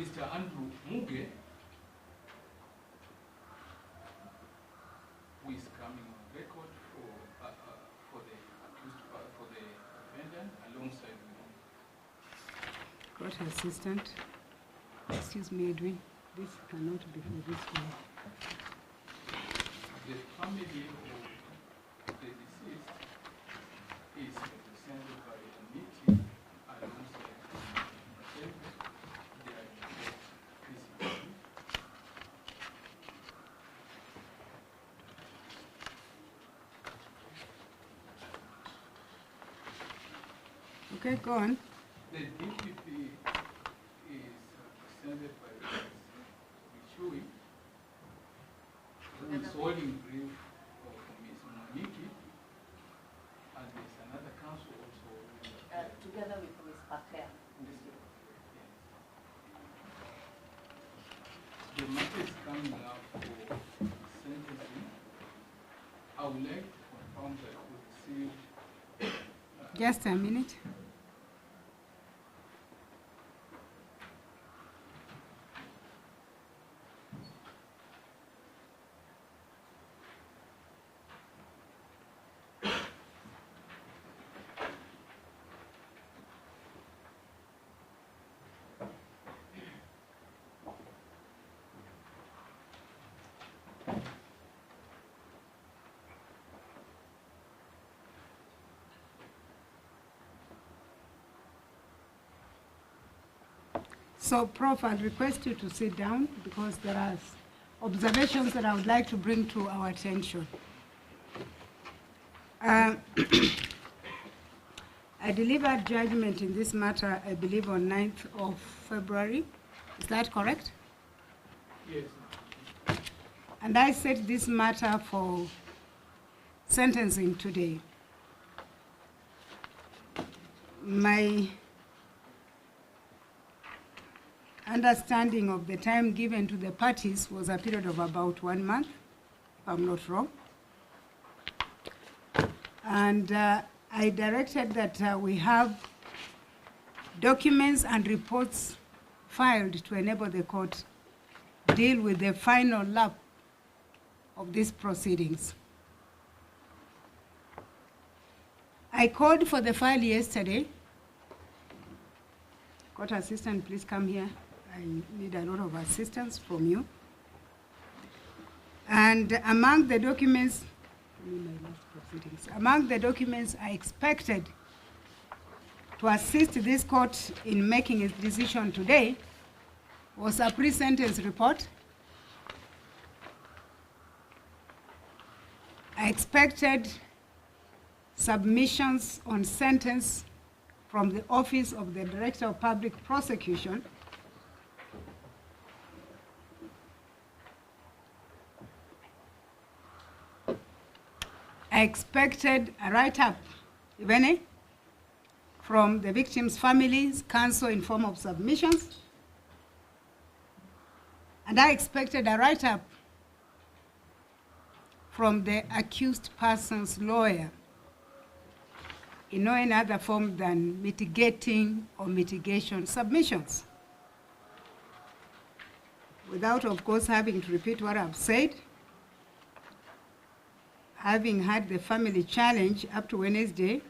Mr. Andrew Muge, who is coming on record for the accused, for the defendant, alongside with him. Court assistant. Excuse me, Edwin. This cannot be for this one. The family of the deceased is represented by a committee alongside myself. They are in the PCP. Okay, go on. The DPP is represented by Jowie, who is holding brief of Ms. Moniki, and there's another counsel also. Together with Ms. Patel. The matter is coming up for sentencing. I would like to confirm that we received. Just a minute. So, Prof, I'll request you to sit down because there are observations that I would like to bring to our attention. I delivered judgment in this matter, I believe, on 9th of February. Is that correct? Yes. And I set this matter for sentencing today. My understanding of the time given to the parties was a period of about 1 month, if I'm not wrong. And I directed that we have documents and reports filed to enable the court deal with the final lap of these proceedings. I called for the file yesterday. Court assistant, please come here. I need a lot of assistance from you. And among the documents, I expected to assist this court in making its decision today was a pre-sentence report. I expected submissions on sentence from the Office of the Director of Public Prosecution. I expected a write-up, if any, from the victims' families, counsel in form of submissions. And I expected a write-up from the accused person's lawyer in no other form than mitigating or mitigation submissions. Without, of course, having to repeat what I've said, having had the family challenge up to Wednesday,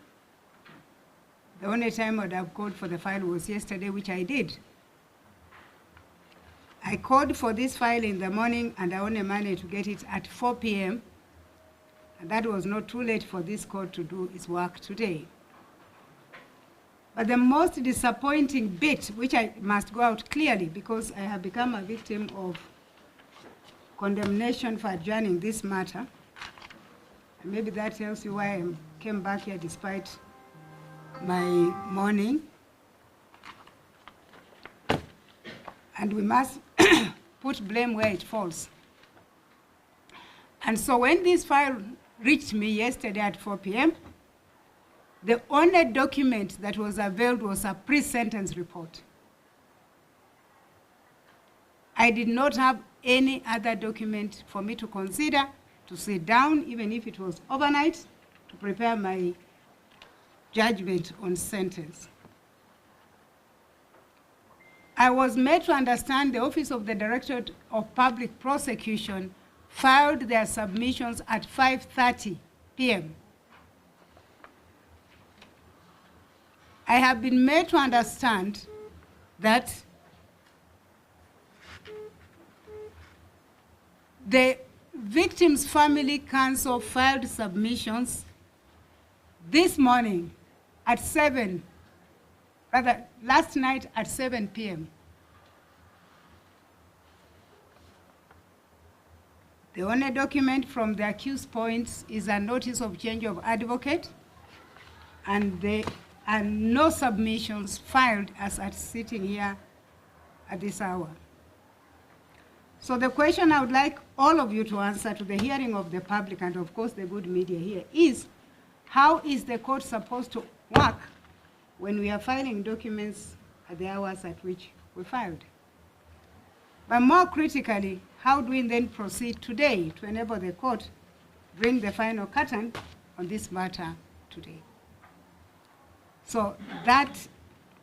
the only time I'd have called for the file was yesterday, which I did. I called for this file in the morning and I only managed to get it at 4 p.m. And that was not too late for this court to do its work today. But the most disappointing bit, which I must go out clearly because I have become a victim of condemnation for adjourning this matter, and maybe that tells you why I came back here despite my mourning. And we must put blame where it falls. And so when this file reached me yesterday at 4 p.m., the only document that was availed was a pre-sentence report. I did not have any other document for me to consider, to sit down, even if it was overnight, to prepare my judgment on sentence. I was made to understand the Office of the Directorate of Public Prosecution filed their submissions at 5:30 p.m. I have been made to understand that the victim's family counsel filed submissions this morning at 7, rather last night at 7 p.m. The only document from the accused points is a notice of change of advocate, and there are no submissions filed as at sitting here at this hour. So the question I would like all of you to answer to the hearing of the public, and of course the good media here, is how is the court supposed to work when we are filing documents at the hours at which we filed? But more critically, how do we then proceed today to enable the court bring the final curtain on this matter today? So that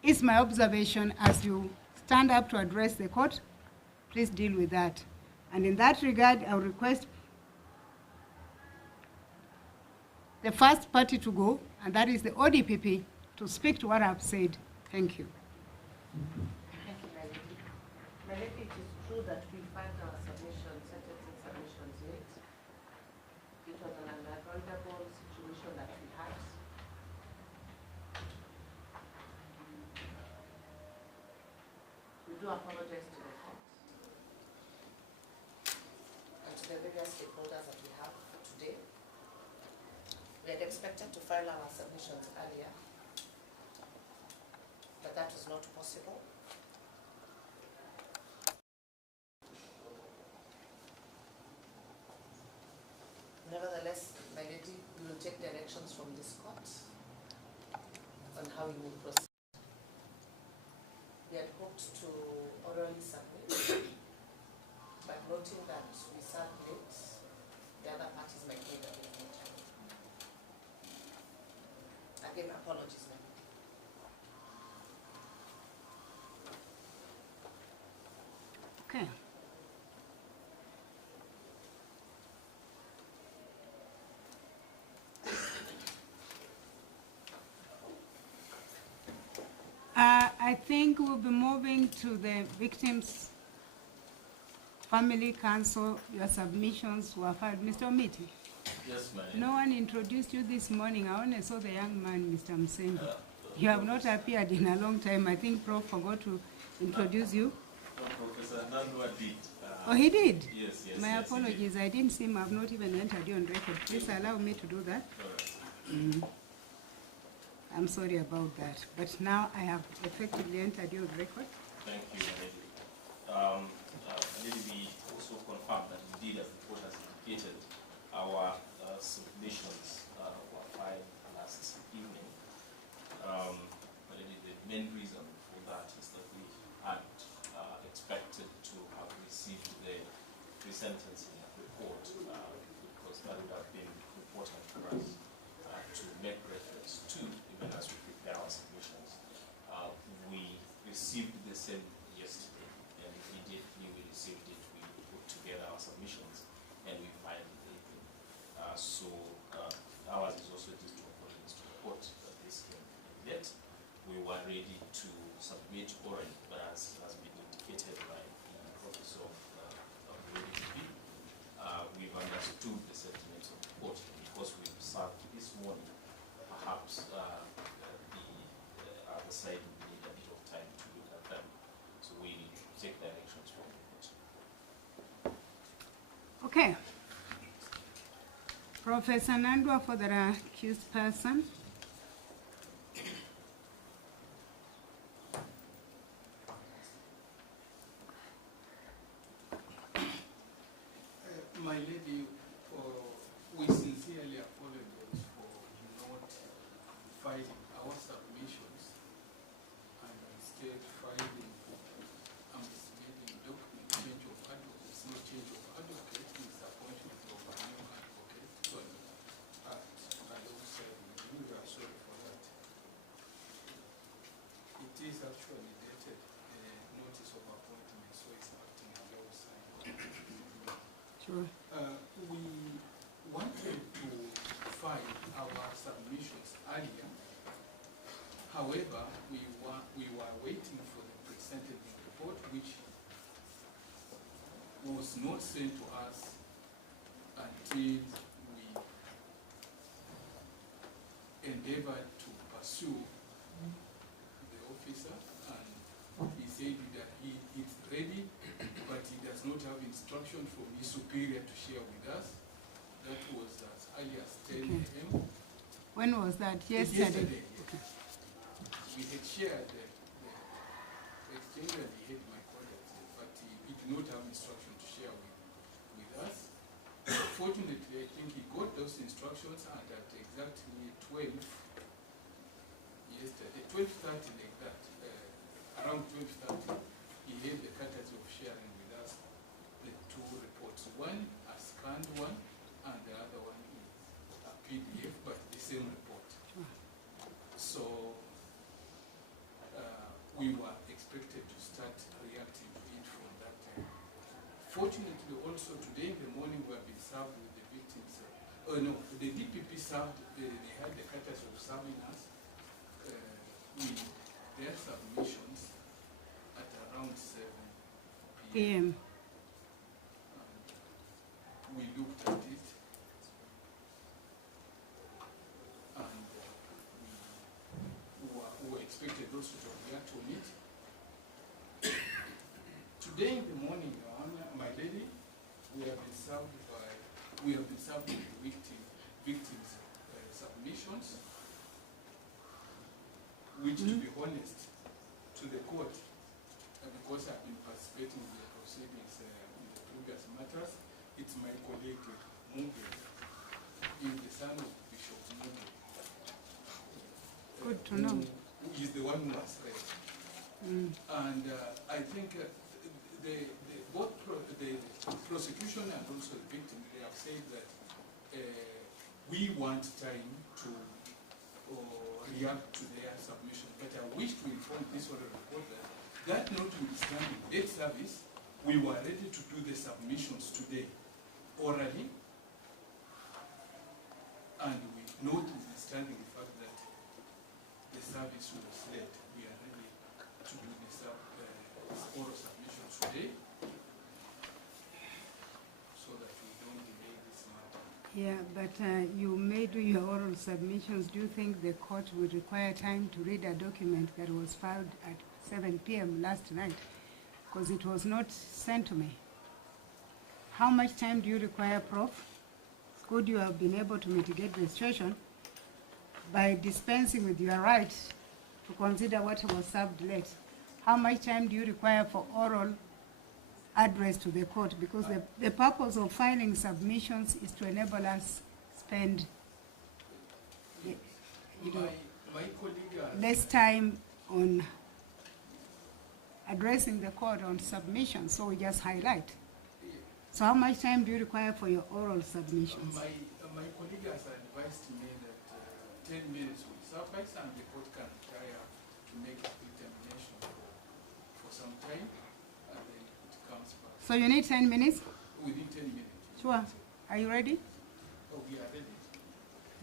is my observation as you stand up to address the court. Please deal with that. And in that regard, I will request the first party to go, and that is the ODPP, to speak to what I've said. Thank you. Thank you, Melody. Melody, it is true that we filed our submissions, sentencing submissions late. It was an unavoidable situation that we had. We do apologize to the court and to the various stakeholders that we have today. We had expected to file our submissions earlier, but that was not possible. Nevertheless, my lady, we will take directions from this court on how we will proceed. We had hoped to orally submit, but noting that we sat late, the other parties might need a bit more time. Again, apologies, ma'am. Okay. I think we'll be moving to the victims' family counsel. Your submissions were filed. Mr. Omiti? Yes, ma'am. No one introduced you this morning. I only saw the young man, Mr. Msengi. You have not appeared in a long time. I think Prof forgot to introduce you. No, Professor Nandwa did. Oh, he did? Yes, yes. My yes, apologies. I didn't see him. I've not even entered you on record. Please allow me to do that. All right. I'm sorry about that. But now I have effectively entered your record. Thank you, Lady. Lady, we also confirmed that indeed, as the court has indicated, our submissions were filed last evening. Lady, the main reason for that is that we had expected to have received the pre-sentencing report because that would have been important for us to make reference to, even as we prepare our submissions. We received the same yesterday, and immediately we received it, we put together our submissions, and we filed everything. Ours is also due to accordance to the court that this came in yet. We were ready to submit orally, but as has been indicated by the Professor of the ODPP, we've understood the sentiments of the court, and because we've served this morning, perhaps the other side will need a bit of time to look at them. So we take directions from the court. Okay. Professor Nandwa for the accused person. My lady, we sincerely apologize for not filing our submissions and instead filing a misleading document, change of advocate. It's not change of advocate, it's appointment of a new advocate to an act alongside me. We are sorry for that. It is actually dated not However, we were waiting for the pre-sentencing report, which was not sent to us until we endeavored to pursue the officer, and he said that it's ready, but he does not have instruction from his superior to share with us. That was as early as 10 a.m. When was that? Yesterday? Yes. We had shared the exchange and he had my contacts, but he did not have instruction to share with us. Fortunately, I think he got those instructions, and at exactly 12 yesterday, 12:30 like that, around 12:30, he had the courtesy of sharing with us the two reports. One, a scanned one, and the other one is a PDF, but the same report. So we were expected to start reacting to it from that time. Fortunately, also today in the morning we have been served with the victims. The DPP served, they had the courtesy of serving us with their submissions at around 7 p.m. We looked at it, and we were expected also to react on it. Today in the morning, Your Honor, my lady, we have been served with victims' submissions, which, to be honest, to the court, because I've been participating in the proceedings in the previous matters, it's my colleague, Muge, is the son of Bishop Muge. Good to know. Who is the one who was read. And I think both the prosecution and also the victim, they have said that we want time to react to their submission. But I wish to inform this other report that notwithstanding debt service, we were ready to do the submissions today orally, and notwithstanding the fact that the service was late, we are ready to do the oral submissions today, so that we don't delay this matter. Yeah, but you may do your oral submissions. Do you think the court would require time to read a document that was filed at 7 p.m. last night? Because it was not sent to me. How much time do you require, Prof? Could you have been able to mitigate the situation by dispensing with your right to consider what was served late? How much time do you require for oral address to the court? Because the purpose of filing submissions is to enable us spend My colleague, less time on addressing the court on submissions, so we just highlight. So how much time do you require for your oral submissions? my colleague has advised me that 10 minutes will suffice, and the court can retire to make a determination for some time, and then it comes back. So you need 10 minutes? Within 10 minutes. Sure. Are you ready? Oh, we are ready.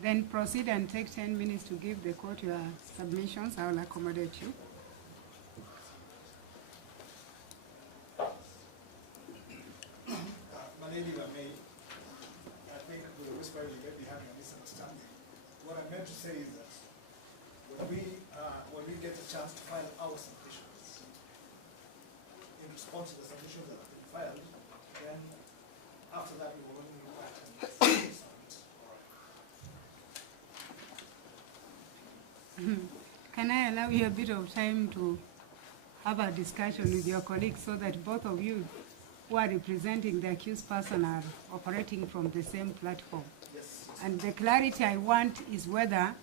Then proceed and take 10 minutes to give the court your submissions. I will accommodate you. My lady, if I may, I think with the whisper you may be having a misunderstanding. What I meant to say is that when we get a chance to file our submissions, in response to the submissions that have been filed, then after that we will only look at and submit. All right. Can I allow you a bit of time to have a discussion with your colleagues so that both of you who are representing the accused person are operating from the same platform? Yes. And the clarity I want is whether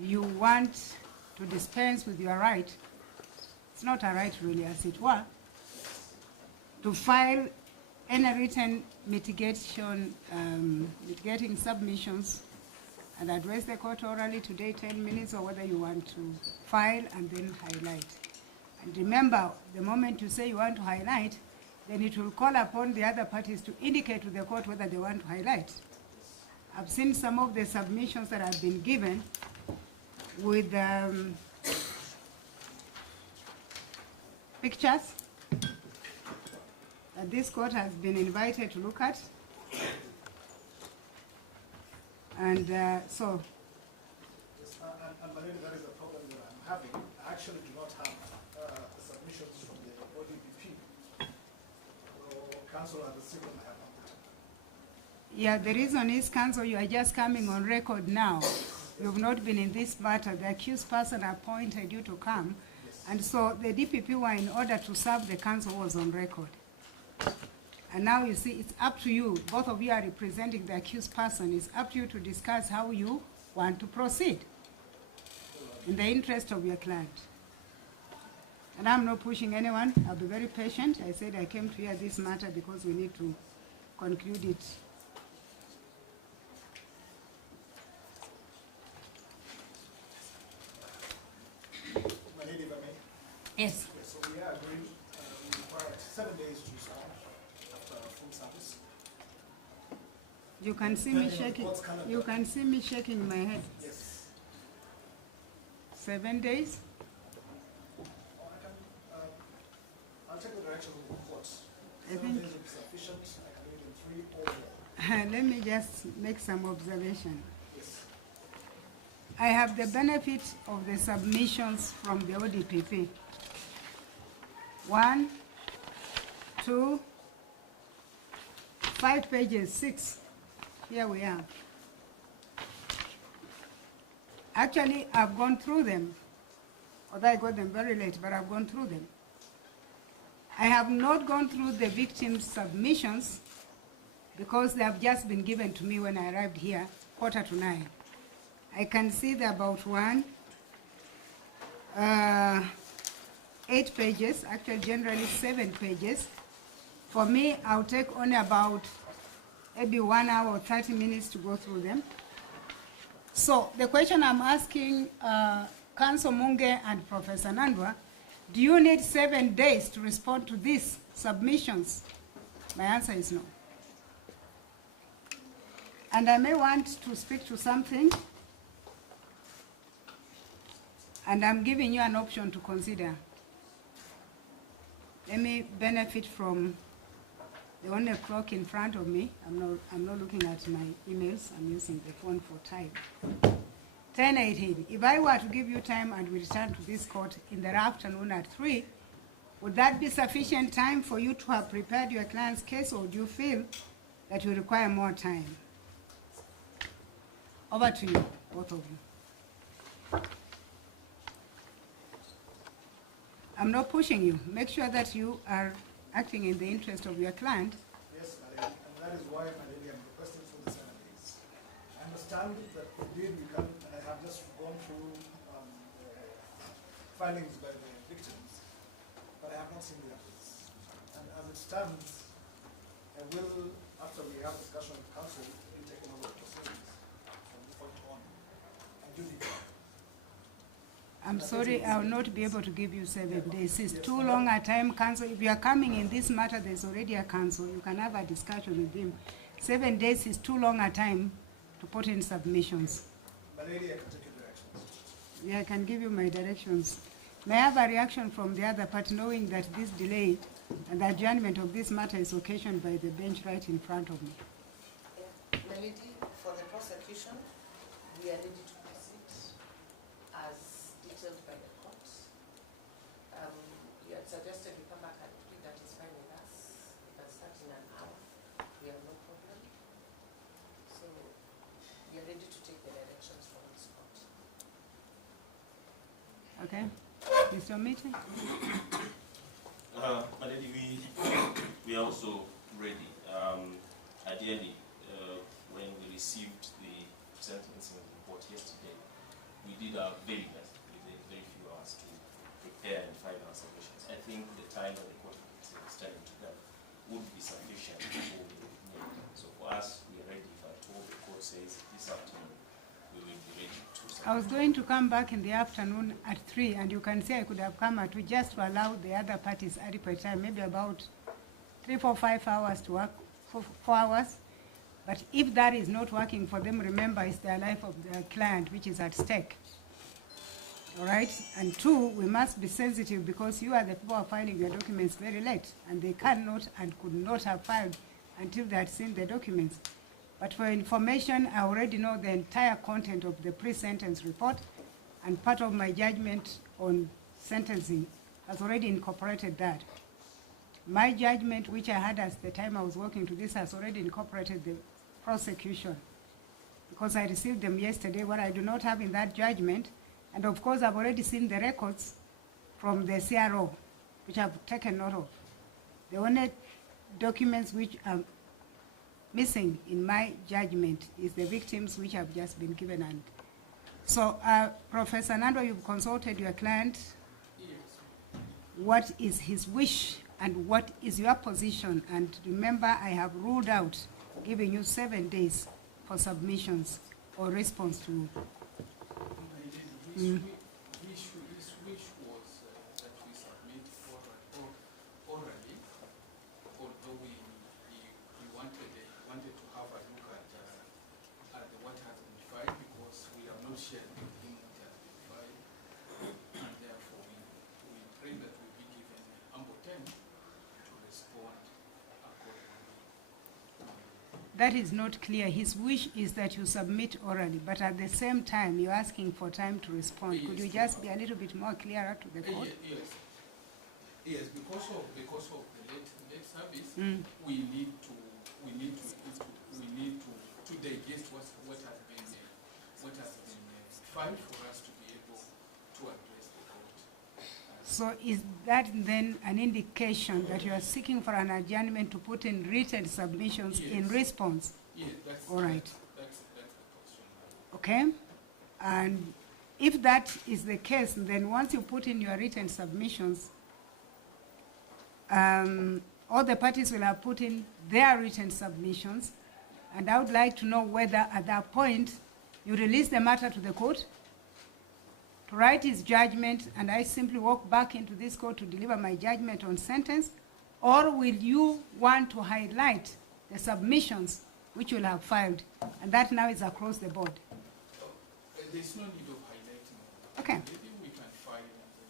you want to dispense with your right, it's not a right really as it were, to file any written mitigating submissions and address the court orally today, 10 minutes, or whether you want to file and then highlight. And remember, the moment you say you want to highlight, then it will call upon the other parties to indicate to the court whether they want to highlight. I've seen some of the submissions that have been given with pictures that this court has been invited to look at. And so, Yes, and Malini, that is a problem that I'm having. I actually do not have the submissions from the ODPP. So counsel has received them, I have not. yeah, the reason is, counsel, you are just coming on record now. You've not been in this matter. The accused person appointed you to come. Yes. And so the DPP were in order to serve the counsel was on record. And now you see, it's up to you. Both of you are representing the accused person. It's up to you to discuss how you want to proceed in the interest of your client. And I'm not pushing anyone. I'll be very patient. I said I came to hear this matter because we need to conclude it. Malini, if I may. Yes. Yes, so we are agreed, we require 7 days to respond after full service. You can see me shaking. You can see me shaking my head. Yes. 7 days? Or I can, I'll take the direction of the court. I 7 think- days will be sufficient, I can do it in 3 or more. Let me just make some observation. Yes. I have the benefit of the submissions from the ODPP. 1, 2, 5 pages, 6. Here we are. Actually, I've gone through them. Although I got them very late, but I've gone through them. I have not gone through the victims' submissions because they have just been given to me when I arrived here, 8:45. I can see they're about 8 pages, actually generally 7 pages. For me, I'll take only about maybe 1 hour or 30 minutes to go through them. So the question I'm asking Counsel Munge and Professor Nandwa, do you need 7 days to respond to these submissions? My answer is no. And I may want to speak to something, and I'm giving you an option to consider. Let me benefit from the only clock in front of me. I'm not looking at my emails. I'm using the phone for time. 10:18. If I were to give you time and we return to this court in the afternoon at 3, would that be sufficient time for you to have prepared your client's case, or do you feel that you require more time? Over to you, both of you. I'm not pushing you. Make sure that you are acting in the interest of your client. Yes, Malini, and that is why, Malini, I'm requesting for the 7 days. I understand that indeed we can, and I have just gone through filings by the victims, but I have not seen the others. And as it stands, I will, after we have discussion with counsel, be taking over the proceedings from this point on. And do the I'm sorry, I will not be able to give you 7 days. It's too long a time, counsel. If you are coming in this matter, there's already a counsel. You can have a discussion with him. 7 days is too long a time to put in submissions. Malini, I can take your directions. Yeah, I can give you my directions. May I have a reaction from the other part, knowing that this delay and the adjournment of this matter is occasioned by the bench right in front of me? Melody, for the prosecution, we are ready to proceed as detailed by the court. You had suggested we come back at 3, that is fine with us. We can start in an hour, we have no problem. So we are ready to take the directions from this court. Okay? Mr. Omiti? My lady, we are also ready. Ideally, when we received the sentencing report yesterday, we did our very best within very few hours to prepare and file our submissions. I think the time that the court is extending to them would be sufficient before we need. So for us, we are ready. If at all the court says this afternoon, we will be ready to submit. I was going to come back in the afternoon at 3, and you can say I could have come at 2 just to allow the other parties adequate time, maybe about 3, 4, 5 hours to work, 4 hours. But if that is not working for them, remember it's their life of their client which is at stake. all right? And two, we must be sensitive because you are the people who are filing your documents very late, and they cannot and could not have filed until they had seen the documents. But for information, I already know the entire content of the pre-sentence report, and part of my judgment on sentencing has already incorporated that. My judgment, which I had at the time I was working to this, has already incorporated the prosecution, because I received them yesterday. What I do not have in that judgment, and of course I've already seen the records from the CRO, which I've taken note of. The only documents which are missing in my judgment is the victims which have just been given. And so, Professor Nando, you've consulted your client. Yes. What is his wish and what is your position? And remember, I have ruled out giving you 7 days for submissions or response to. My lady, his wish was that we submit orally, although he wanted to have a look at what has been filed, because we have not shared with him what has been filed, and therefore we pray that we be given ample time to respond accordingly. That is not clear. His wish is that you submit orally, but at the same time, you're asking for time to respond. Could you just be a little bit more clearer to the court? Yes, because of the late service, we need to digest what has been filed for us to be able to address the court. So is that then an indication that you are seeking for an adjournment to put in written submissions in response? Yes, that's all right. That's the question. Okay, and if that is the case, then once you put in your written submissions, all the parties will have put in their written submissions, and I would like to know whether at that point you release the matter to the court to write his judgment, and I simply walk back into this court to deliver my judgment on sentence, or will you want to highlight the submissions which you will have filed, and that now is across the board? There's no need of highlighting. Okay. Maybe we can file and then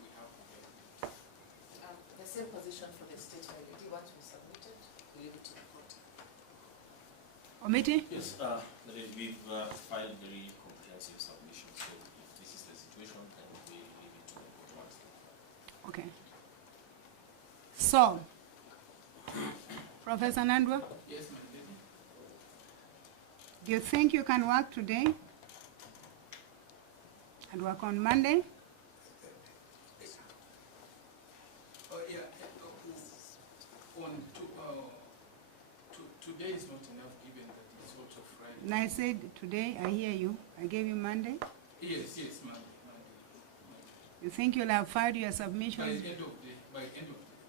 we have to get The same position for the state already. What we submitted, we leave it to the court. Omiti? Yes, we've filed very comprehensive submissions, so if this is the situation, then we leave it to the court once. Okay. So, Professor Nandwa, yes, my lady. do you think you can work today and work on Monday? Today is not enough, given that it's also Friday. And I said today, I hear you. I gave you Monday. Yes, Monday. You think you'll have filed your By submissions end of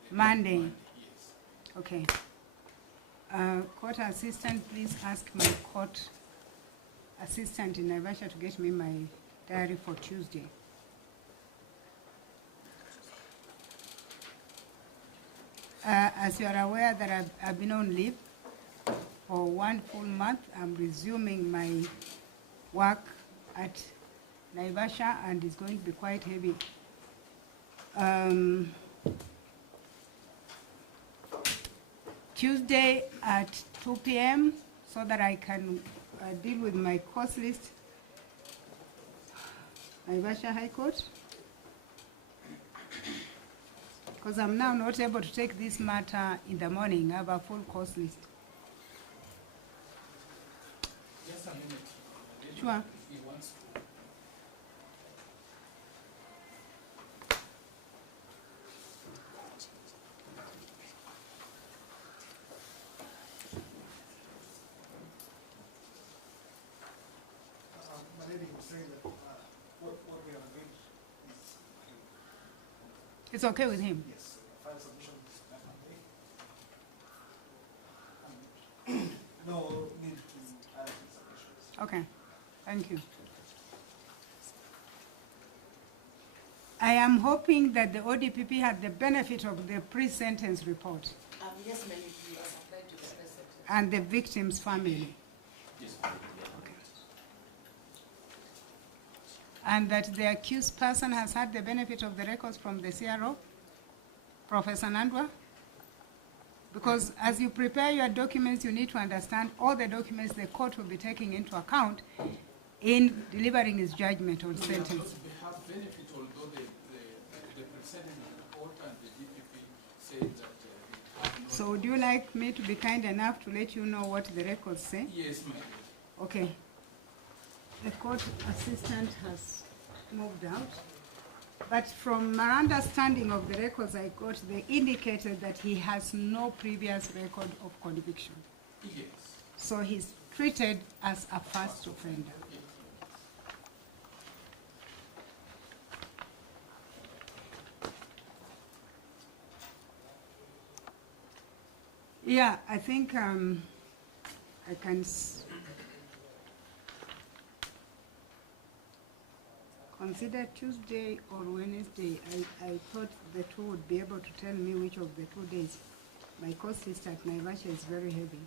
the Monday? Yes. Okay. Court assistant, please ask my court assistant in Naivasha to get me my diary for Tuesday. As you are aware that I've been on leave for 1 full month. I'm resuming my work at Naivasha, and it's going to be quite heavy. Tuesday at 2 p.m. so that I can deal with my course list. Naivasha High Court. Because I'm now not able to take this matter in the morning. I have a full course list. Just a minute. Sure. He wants to. My lady was saying that what we have agreed is It's okay with him? yes, file submission is that Monday. And no need to add submissions. Okay, thank you. I am hoping that the ODPP had the benefit of the pre-sentence report Yes, many you are supplied to the president. and the victim's family. Yes. and that the accused person has had the benefit of the records from the CRO, Professor Nandwa? Because as you prepare your documents, you need to understand all the documents the court will be taking into account in delivering its judgment on sentence. We have benefit, although the presenting report and the DPP said that we have not. So would you like me to be kind enough to let you know what the records say? Yes, my dear. Okay. The court assistant has moved out. But from my understanding of the records I got, they indicated that he has no previous record of conviction. Yes. So he's treated as a first offender. Yeah, I think I can consider Tuesday or Wednesday. I thought the two would be able to tell me which of the 2 days. My course list at Naivasha is very heavy.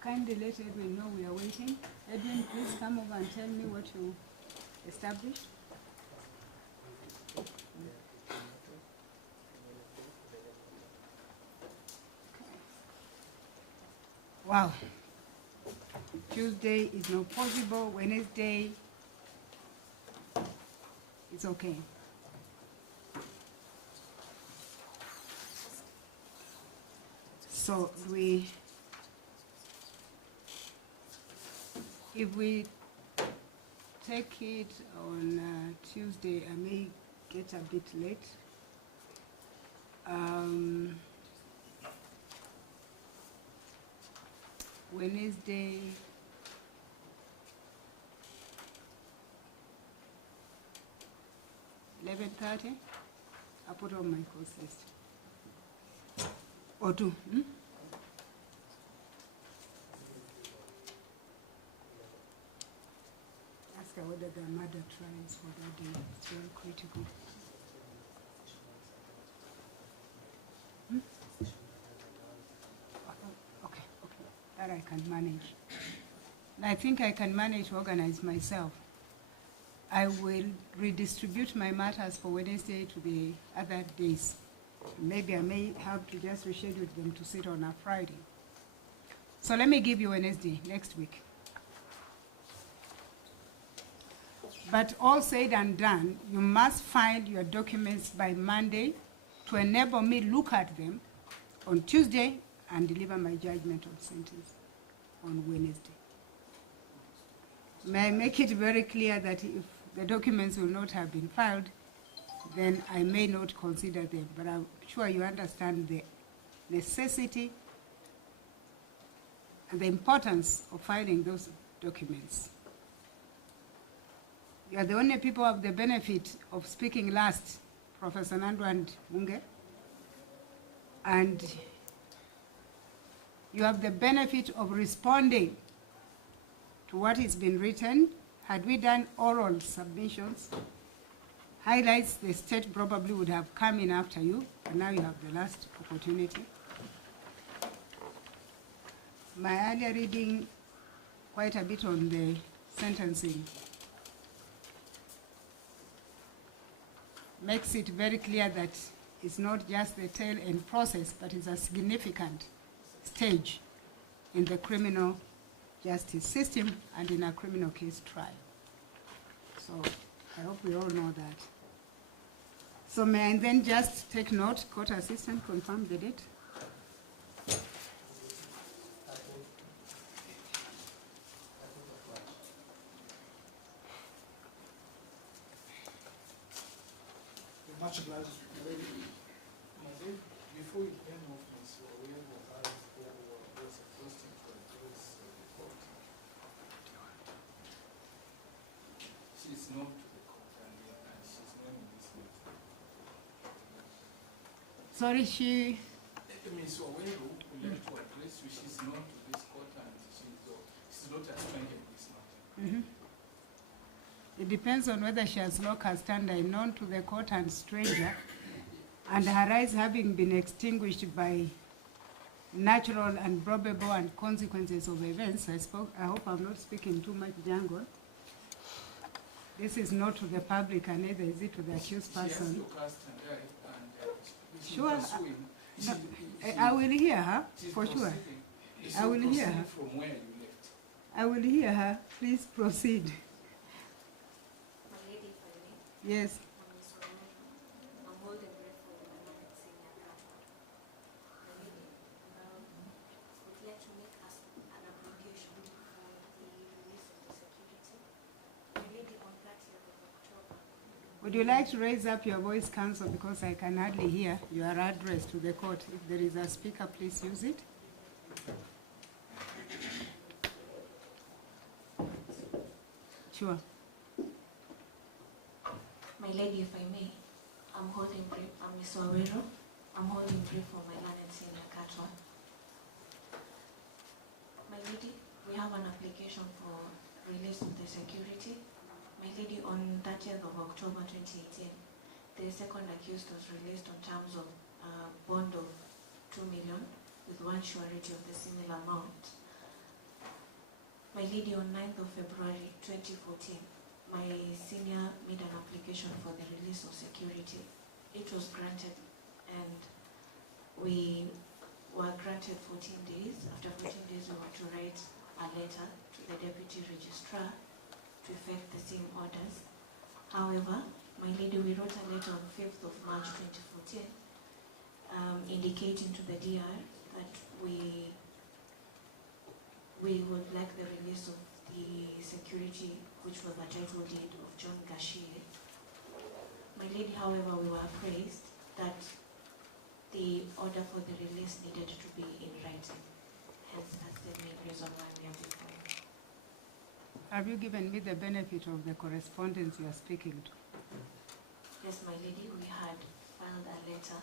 Kindly let Edwin know we are waiting. Edwin, please come over and tell me what you established. Wow. Tuesday is not possible. Wednesday is okay. So if we take it on Tuesday, I may get a bit late. Wednesday, $11:30. I put on my course list. Or 2. Ask her whether there are murder trials for that day. It's very critical. Okay. That I can manage. I think I can manage to organize myself. I will redistribute my matters for Wednesday to the other days. Maybe I may have to just reschedule them to sit on a Friday. So let me give you Wednesday next week. But all said and done, you must find your documents by Monday to enable me look at them on Tuesday and deliver my judgment on sentence on Wednesday. May I make it very clear that if the documents will not have been filed, then I may not consider them, but I'm sure you understand the necessity and the importance of filing those documents. You are the only people who have the benefit of speaking last, Professor Nandu and Munge, and you have the benefit of responding to what has been written. Had we done oral submissions, highlights, the state probably would have come in after you, and now you have the last opportunity. My earlier reading quite a bit on the sentencing makes it very clear that it's not just the tail end process, but it's a significant stage in the criminal justice system and in a criminal case trial. So I hope we all know that. So may I then just take note, court assistant, confirm the date? Much obliged, lady. Before you end off, Ms. Irungu has was a question for the police report. She's known to the court and she's known in this meeting. Sorry, she... Ms. Irungu would like to address you. She's known to this court and she's not a stranger in this matter. It depends on whether she has lost her stand. I'm known to the court and stranger, and her eyes having been extinguished by natural and probable and consequences of events. I hope I'm not speaking too much jargon. This is not to the public, and neither is it to the accused She has person. your cast and right, and she's Sure, pursuing. No, I will hear her, She's for sure. proceeding. She's I will hear proceeding her. from where you left. I will hear her. Please proceed. My lady, if I may, Yes. I'm Miss Uzalendo. I'm holding breath for the Manana Senior Counsel. My lady, would like to make us an application for the release of the security. My lady, on 30th of October. Would you like to raise up your voice, Counsel, because I can hardly hear your address to the court. If there is a speaker, please use it. Sure. My lady, if I may, I'm holding brief. I'm Miss Wawero. I'm holding brief for my learned senior Katwa. My lady, we have an application for release of the security. My lady, on 30th of October 2018, the second accused was released on terms of bond of 2 million with one surety of the similar amount. My lady, on 9th of February 2014, my senior made an application for the release of security. It was granted, and we were granted 14 days. After 14 days, we were to write a letter to the deputy registrar to effect the same orders. However, my lady, we wrote a letter on 5th of March 2014 indicating to the DR that we would like the release of the security, which was a title deed of John Gashie. My lady, however, we were appraised that the order for the release needed to be in writing. Hence, that's the main reason why we are before you. Have you given me the benefit of the correspondence you are speaking to? Yes, my lady, we had filed a letter.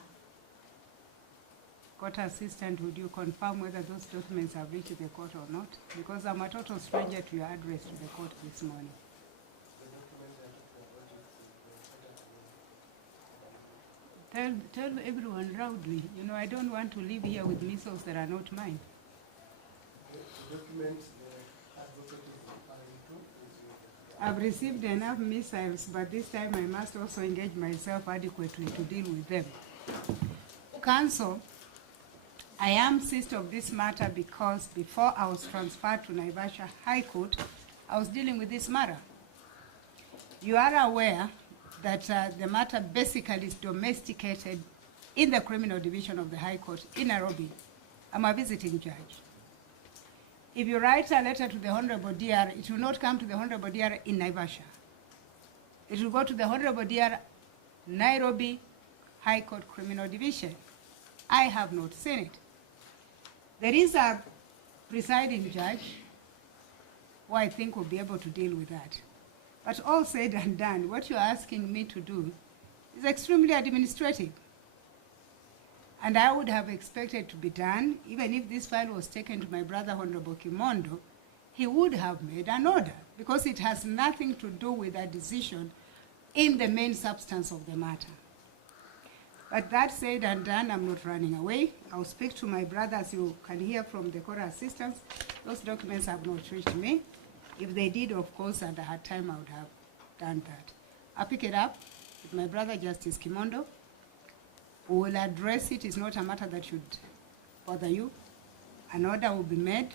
Court assistant, would you confirm whether those documents have reached the court or not? Because I'm a total stranger to your address to the court this morning. Tell everyone loudly. You know, I don't want to live here with missiles that are not mine. The documents the advocate is referring to is I've received enough missiles, but this time I must also engage myself adequately to deal with them. Counsel, I am seized of this matter because before I was transferred to Naivasha High Court, I was dealing with this matter. You are aware that the matter basically is domesticated in the criminal division of the High Court in Nairobi. I'm a visiting judge. If you write a letter to the Honorable DR, it will not come to the Honorable DR in Naivasha. It will go to the Honorable DR, Nairobi High Court Criminal Division. I have not seen it. There is a presiding judge who I think will be able to deal with that. But all said and done, what you're asking me to do is extremely administrative. And I would have expected to be done, even if this file was taken to my brother, Honorable Kimondo, he would have made an order, because it has nothing to do with a decision in the main substance of the matter. But that said and done, I'm not running away. I'll speak to my brother, as you can hear from the court assistants. Those documents have not reached me. If they did, of course, and I had time, I would have done that. I'll pick it up with my brother, Justice Kimondo. We will address it. It's not a matter that should bother you. An order will be made.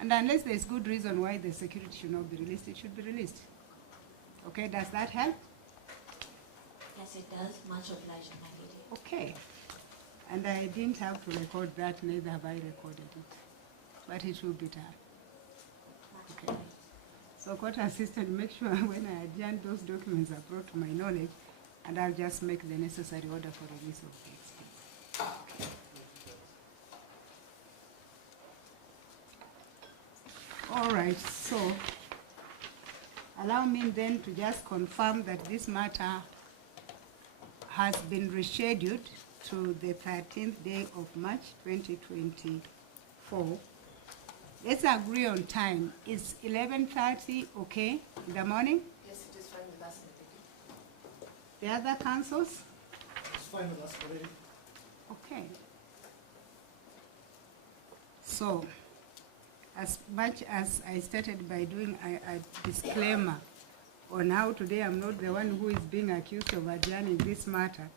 And unless there's good reason why the security should not be released, it should be released. Okay, does that help? Yes, it does. Much obliged, my lady. Okay. And I didn't have to record that, neither have I recorded it. But it will be done. Much Okay. obliged. So court assistant, make sure when I adjourn, those documents are brought to my knowledge, and I'll just make the necessary order for release of these. Okay. All right, so allow me then to just confirm that this matter has been rescheduled to the 13th day of March 2024. Let's agree on time. Is 11:30 okay in the morning? Yes, it is fine with us, my lady. The other councils? It's fine with us, my lady. Okay. So, as much as I started by doing a disclaimer or now today I'm not the one who is being accused of adjourning this matter.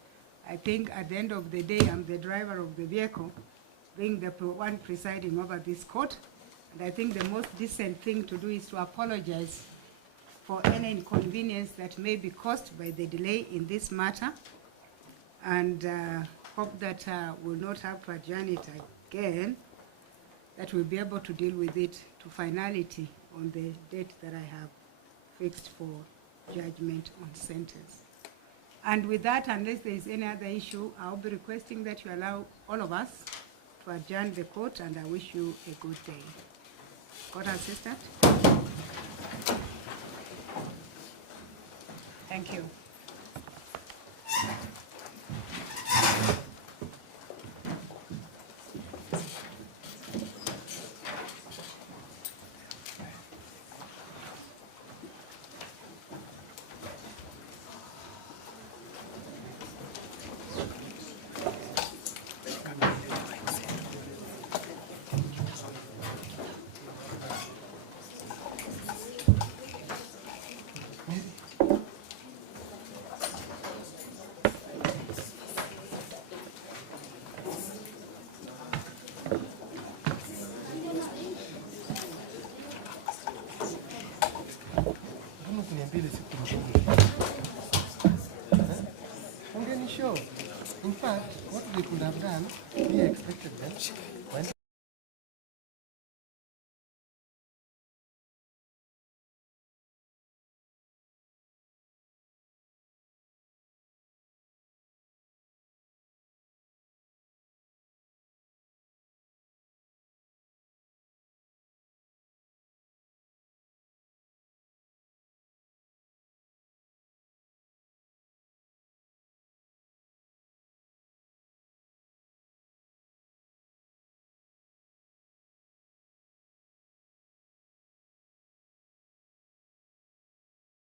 I think at the end of the day, I'm the driver of the vehicle, being the one presiding over this court. And I think the most decent thing to do is to apologize for any inconvenience that may be caused by the delay in this matter, and hope that we'll not have to adjourn it again, that we'll be able to deal with it to finality on the date that I have fixed for judgment on sentence. And with that, unless there is any other issue, I'll be requesting that you allow all of us to adjourn the court, and I wish you a good day. Court assistant. Thank you. In fact, what we could have done, we expected them